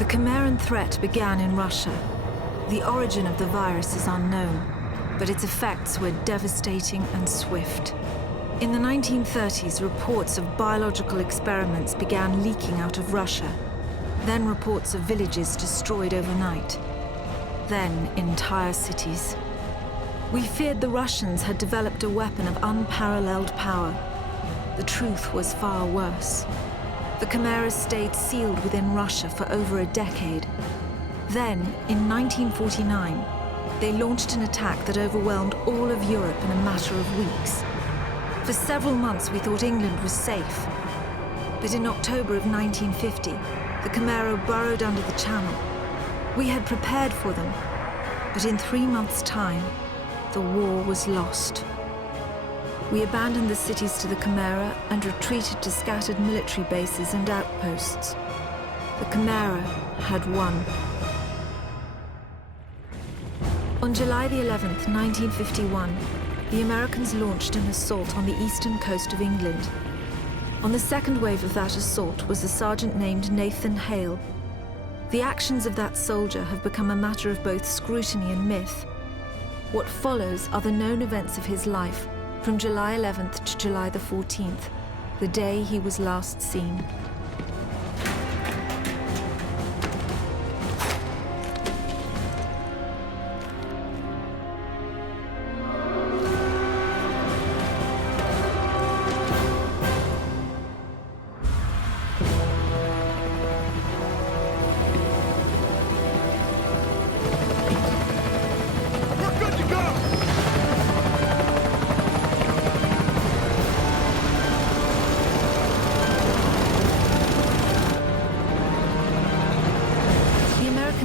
The Cimmerian threat began in Russia. The origin of the virus is unknown, but its effects were devastating and swift. In the 1930s, reports of biological experiments began leaking out of Russia. Then reports of villages destroyed overnight. Then entire cities. We feared the Russians had developed a weapon of unparalleled power. The truth was far worse. The chimeras stayed sealed within Russia for over a decade. Then, in 1949, they launched an attack that overwhelmed all of Europe in a matter of weeks. For several months, we thought England was safe. But in October of 1950, the Chimera burrowed under the Channel. We had prepared for them, but in 3 months' time, the war was lost. We abandoned the cities to the Chimera and retreated to scattered military bases and outposts. The Chimera had won. On July the 11th, 1951, the Americans launched an assault on the eastern coast of England. On the second wave of that assault was a sergeant named Nathan Hale. The actions of that soldier have become a matter of both scrutiny and myth. What follows are the known events of his life from July 11th to July the 14th, the day he was last seen.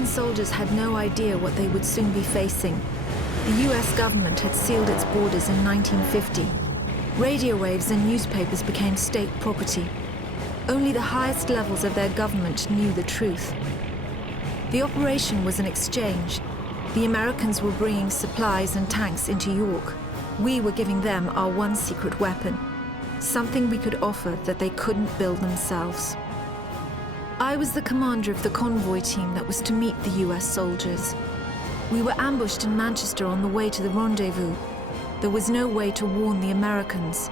Soldiers had no idea what they would soon be facing. The US government had sealed its borders in 1950. Radio waves and newspapers became state property. Only the highest levels of their government knew the truth. The operation was an exchange. The Americans were bringing supplies and tanks into York. We were giving them our one secret weapon, something we could offer that they couldn't build themselves. I was the commander of the convoy team that was to meet the US soldiers. We were ambushed in Manchester on the way to the rendezvous. There was no way to warn the Americans.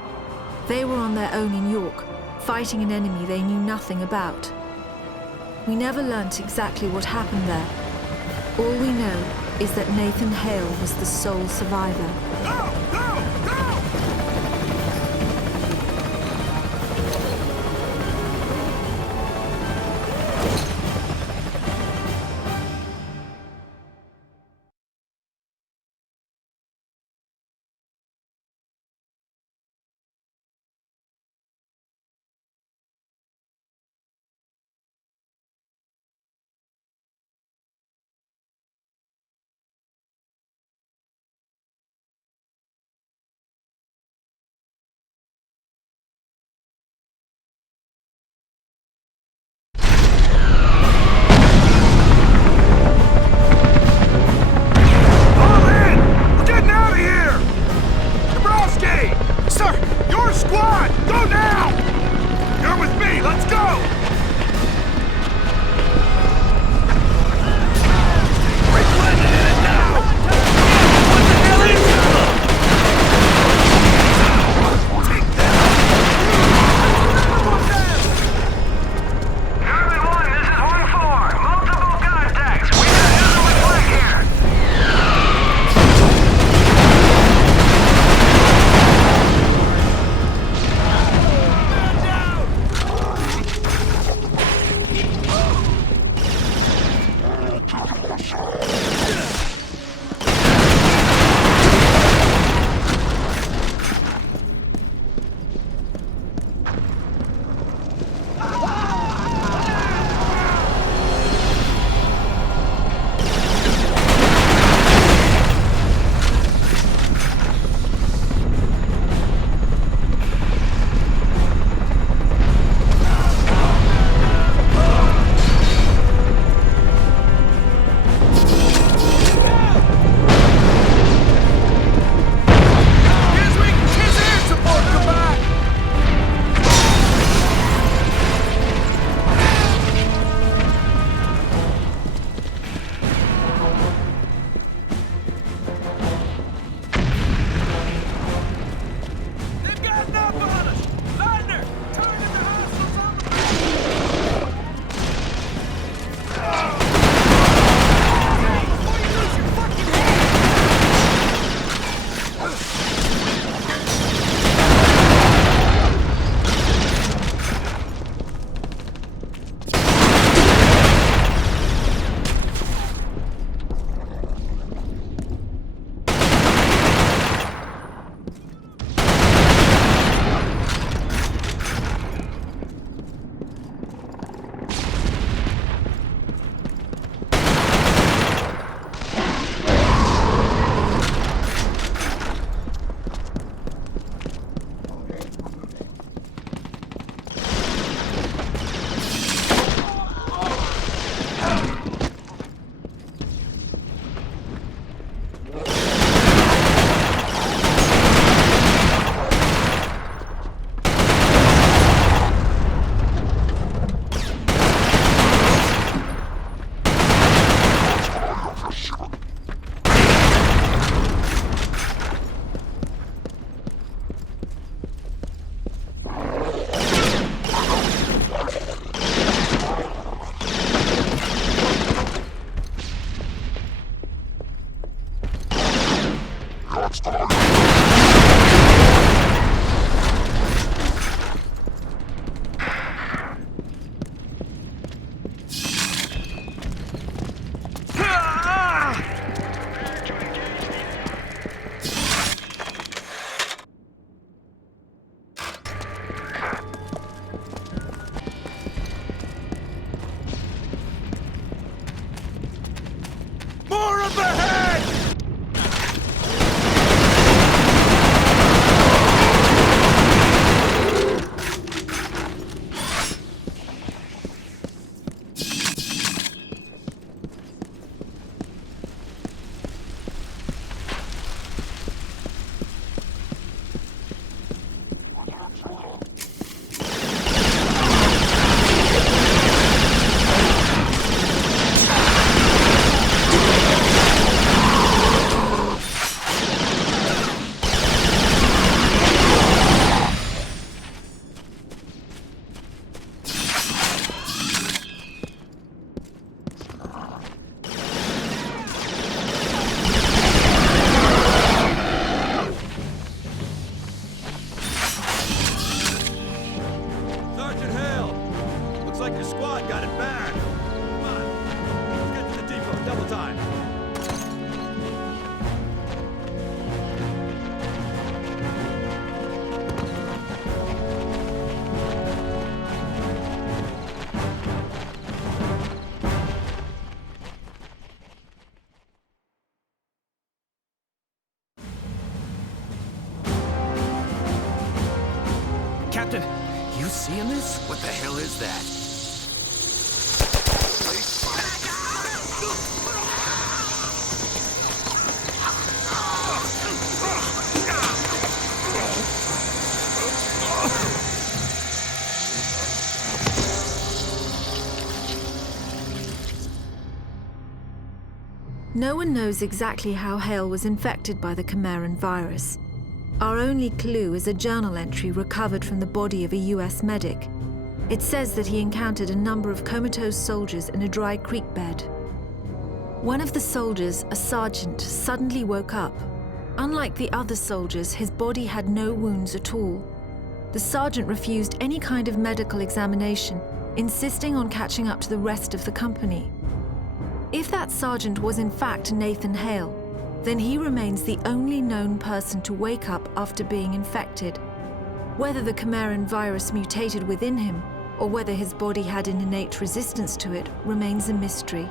They were on their own in York, fighting an enemy they knew nothing about. We never learnt exactly what happened there. All we know is that Nathan Hale was the sole survivor. like your squad got it bad. Come on, let's get to the depot, double time. Captain, you seeing this? What the hell is that? No one knows exactly how Hale was infected by the Chimeran virus. Our only clue is a journal entry recovered from the body of a US medic. It says that he encountered a number of comatose soldiers in a dry creek bed. One of the soldiers, a sergeant, suddenly woke up. Unlike the other soldiers, his body had no wounds at all. The sergeant refused any kind of medical examination, insisting on catching up to the rest of the company. If that sergeant was in fact Nathan Hale, then he remains the only known person to wake up after being infected. Whether the Chimeran virus mutated within him, or whether his body had an innate resistance to it, remains a mystery.